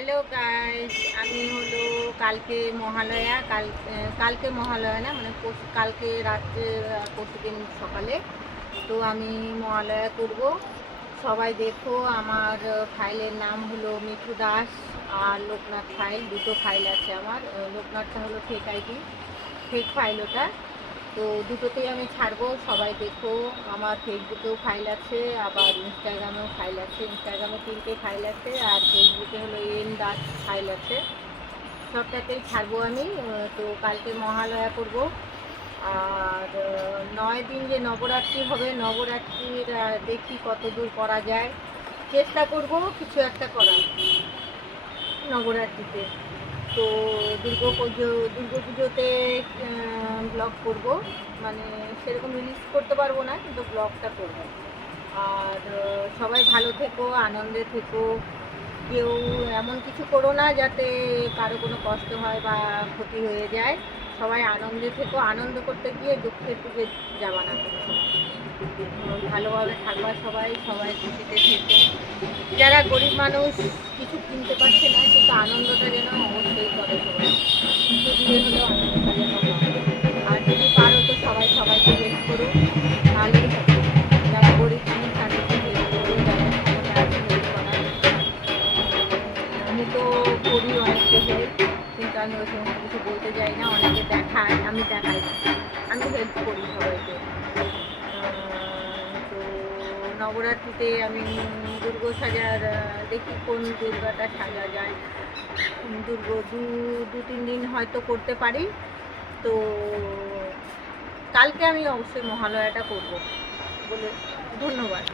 Hello guys, আমি হলো কালকে মহালয়া কালকে মহালয়া না মানে কালকে রাত্রে পরশুদিন সকালে তো আমি মহালয়া করব। সবাই দেখো, আমার ফাইলের নাম হলো মিঠু দাস আর লোকনাথ ফাইল, দুটো ফাইল আছে আমার। লোকনাথটা হলো ফেক আইডি, ফেক ফাইল ওটা। তো দুটোতেই আমি ছাড়বো, সবাই দেখো। আমার ফেসবুকেও ফাইল আছে, আবার ইনস্টাগ্রামেও ফাইল আছে। ইনস্টাগ্রামে 3টে ফাইল আছে আর ফেসবুকে হলো এন দাস ফাইল আছে। সবটাতেই ছাড়বো আমি। তো কালকে মহালয়া করব। আর 9 দিন যে নবরাত্রি হবে, নবরাত্রির দেখি কত দূর করা যায়। চেষ্টা করব কিছু একটা করার নবরাত্রিতে। তো দুর্গাপুজোতে ব্লগ করব, মানে সেরকম রিলিজ করতে পারবো না, কিন্তু ব্লগটা করব। আর সবাই ভালো থেকো, আনন্দে থেকো। কেউ এমন কিছু করো না যাতে কারো কোনো কষ্ট হয় বা ক্ষতি হয়ে যায়। সবাই আনন্দে থেকো, আনন্দ করতে গিয়ে দুঃখের দিকে যাবা না কোনো সময়। ভালোভাবে থাকবা, সবাই সবাই খুশিতে থেকো। যারা গরিব মানুষ কিছু কিনতে পারছে না, কিন্তু আনন্দটা যেন অবশ্যই করে সবাই, একটু দিয়ে হলেও আনন্দটা যেন হয়। আর যদি পারো তো সবাই সবাইকে হেল্প করো, ভালোই হবে। যারা গরিব মানুষ তাদেরকে হেল্প করো, যারা ক্ষমতা আছে হেল্প করার। আমি তো করি অনেককে হেল্প, কিন্তু আমি ওই সমস্ত কিছু বলতে যাই না। অনেকে দেখায়, আমি দেখাই না, আমি হেল্প করি সবাইকে। তো নবরাত্রিতে আমি দুর্গা সাজার দেখি কোন দুর্গাটা সাজা যায়। দু 3 দিন হয়তো করতে পারি। তো কালকে আমি অবশ্যই মহালয়াটা করব বলে ধন্যবাদ।